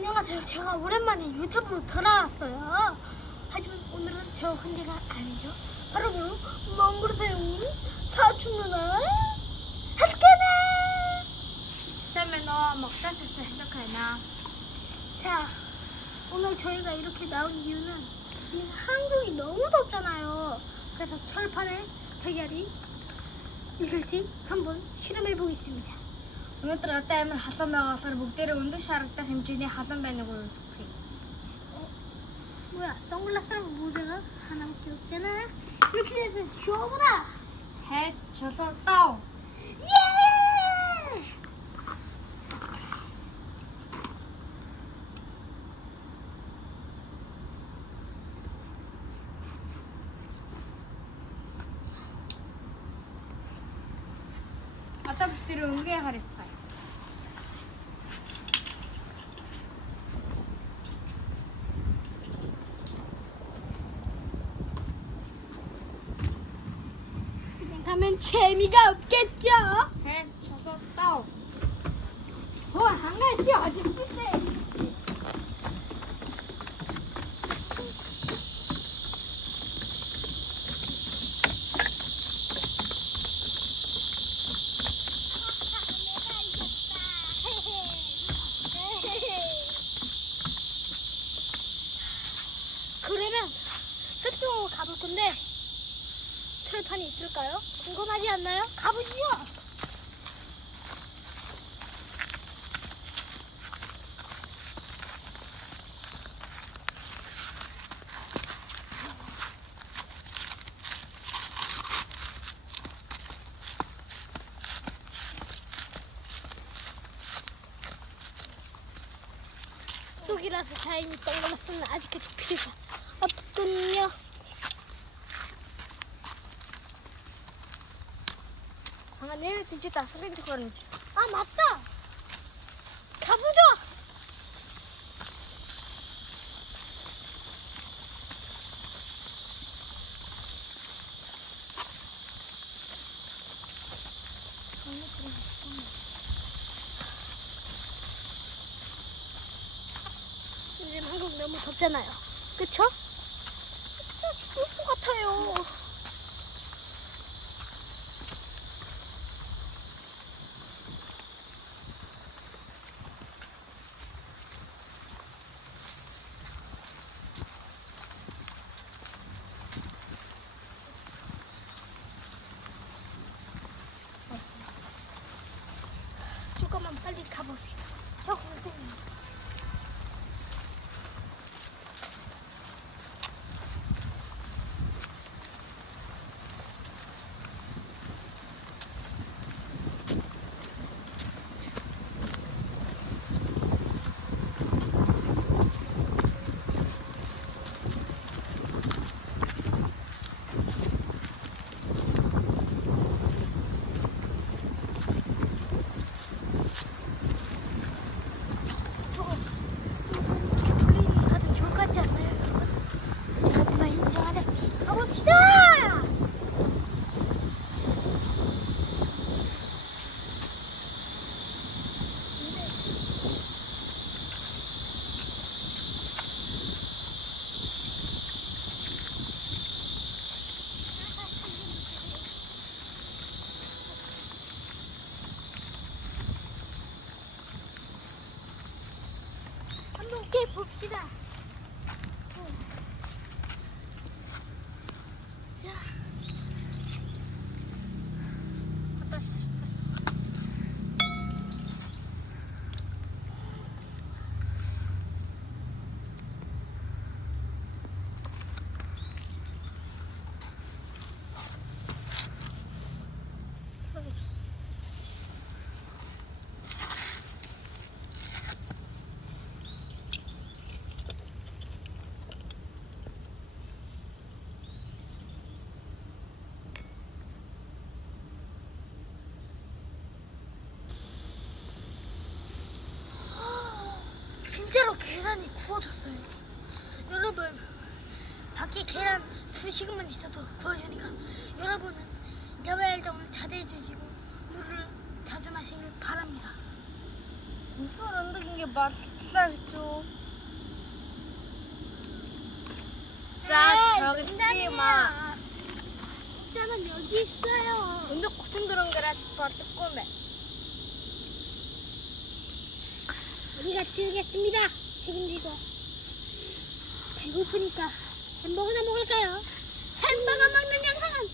안녕하세요. 제가 오랜만에 유튜브로 돌아왔어요. 하지만 오늘은 저 혼자가 아니죠. 바로 멍구르세요. 사촌 누나 학교네. 쌤에 너 먹다 싶어 해석하나? 자, 오늘 저희가 이렇게 나온 이유는 한국이 너무 덥잖아요. 그래서 철판에 대결이 이길지 한번 실험해 보겠습니다. Өнөөдөр одоо амар халуун байгаасаар бүгдээрээ өндөр шаргатай хэмжээний халуун байныг үздэг. 뭐야, 선글라스랑 모자가 하나밖에 없잖아. 이렇게 해서 쇼보다. Хайц чулуу дав. 예! Одоо бүгдээрээ өнгийн харилцаа. 그냥 가면 재미가 없겠죠? Хайц чулуу дав. 한 가지 아직 비슷해. 그러면 서쪽으로 가볼 건데 철판이 있을까요? 궁금하지 않나요? 가보시죠. 속이라서 다행히 동그랗으면 아직까지 필요가 없군요. Ханаа тийч дасгалын төхөр юм. 아 맞다. 가보자. 요즘 한국 너무 덥잖아요. 그쵸? 죽을 것 같아요. 조금만 빨리 가봅시다. 저 선생님. 가장 좋을 것 같지 않나요, 여러분? 여러분만 인정하자. 가봅시다! 한번 깨봅시다. 야, Одоо шаардсан. 진짜로 계란이 구워졌어요. 여러분, 밖에 계란 2시간만 있어도 구워지니까 여러분은 야외 활동을 자제해 주시고 물을 자주 마시길 바랍니다. Өнөхөр өндөг ингээ болчихлаа гэж үү? 마. 숫자는 여기 있어요. Untuk cenderung gerak seperti kome. 우리가 지우겠습니다. 책임지고. 배고프니까 햄버거나 먹을까요? 햄버거 먹는 영상은